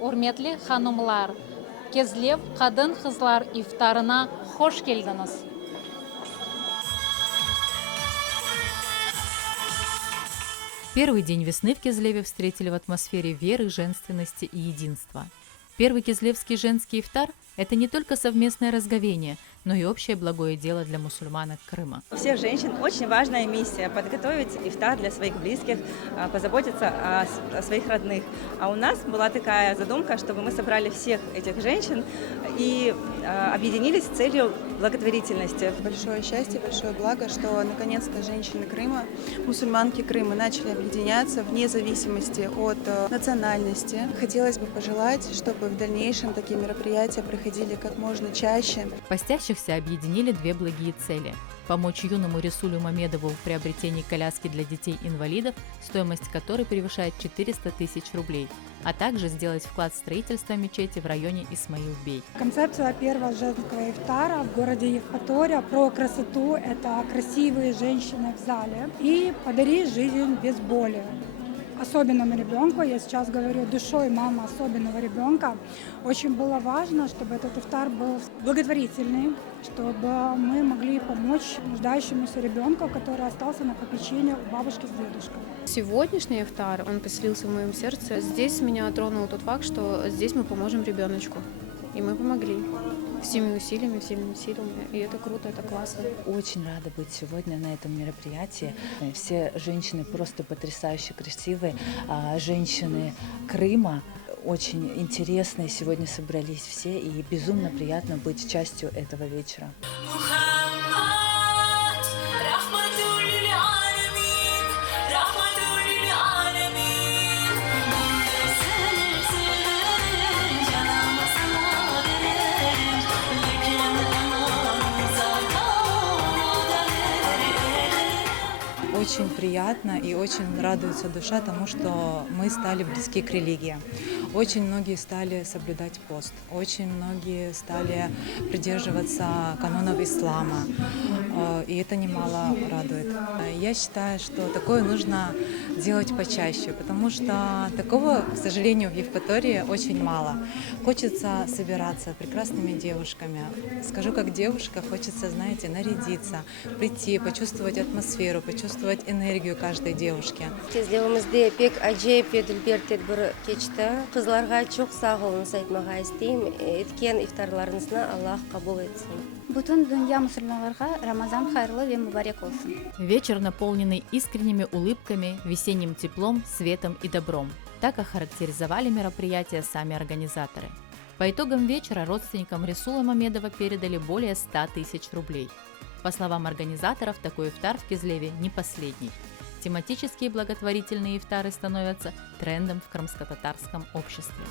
Урметли ханумлар, Кезлев Кадын кызлар ифтарына хош келдiniz. Первый день весны в Кизлеве встретили в атмосфере веры, женственности и единства. Первый кизлевский женский ифтар – это не только совместное разговение, но и общее благое дело для мусульманок Крыма. У всех женщин очень важная миссия – подготовить ифтар для своих близких, позаботиться о своих родных. А у нас была такая задумка, чтобы мы собрали всех этих женщин и объединились с целью благотворительности. Большое счастье, большое благо, что наконец-то женщины Крыма, мусульманки Крыма начали объединяться вне зависимости от национальности. Хотелось бы пожелать, чтобы в дальнейшем такие мероприятия проходили как можно чаще. Постящихся объединили две благие цели – помочь юному Ресулю Мамедову в приобретении коляски для детей-инвалидов, стоимость которой превышает 400 тысяч рублей, а также сделать вклад в строительство мечети в районе Исмаил-Бей. Концепция первого женского ифтара в городе Евпатория про красоту – это красивые женщины в зале и подарить жизнь без боли. Особенному ребенку, я сейчас говорю душой мамы особенного ребенка, очень было важно, чтобы этот ифтар был благотворительный, чтобы мы могли помочь нуждающемуся ребенку, который остался на попечении у бабушки с дедушкой. Сегодняшний ифтар, он поселился в моем сердце. Здесь меня тронул тот факт, что здесь мы поможем ребеночку. И мы помогли всеми усилиями, И это круто, это классно. Очень рада быть сегодня на этом мероприятии. Все женщины просто потрясающе красивые. Женщины Крыма очень интересные. Сегодня собрались все, и безумно приятно быть частью этого вечера. Очень приятно и очень радуется душа тому, что мы стали близки к религии. Очень многие стали соблюдать пост, очень многие стали придерживаться канонов ислама, и это немало радует. Я считаю, что такое нужно делать почаще, потому что такого, к сожалению, в Евпатории очень мало. Хочется собираться прекрасными девушками. Скажу, как девушка, хочется, знаете, нарядиться, прийти, почувствовать атмосферу, почувствовать энергию каждой девушки. Кезлевімізде пек әжеп еділбертет бір кечті. Қызларға çok sağ olun айтмаға істейм. Еткен ифтарларыңызны Аллах қабыл етсін. Бүтін дүния мусульманларға Рамазан хайырлы ве мубарек олсын. Вечер, наполненный искренними улыбками, весенним теплом, светом и добром. Так охарактеризовали мероприятие сами организаторы. По итогам вечера родственникам Ресула Мамедова передали более 100 тысяч рублей. По словам организаторов, такой ифтар в Кизлеве не последний. Тематические благотворительные ифтары становятся трендом в крымско-татарском обществе.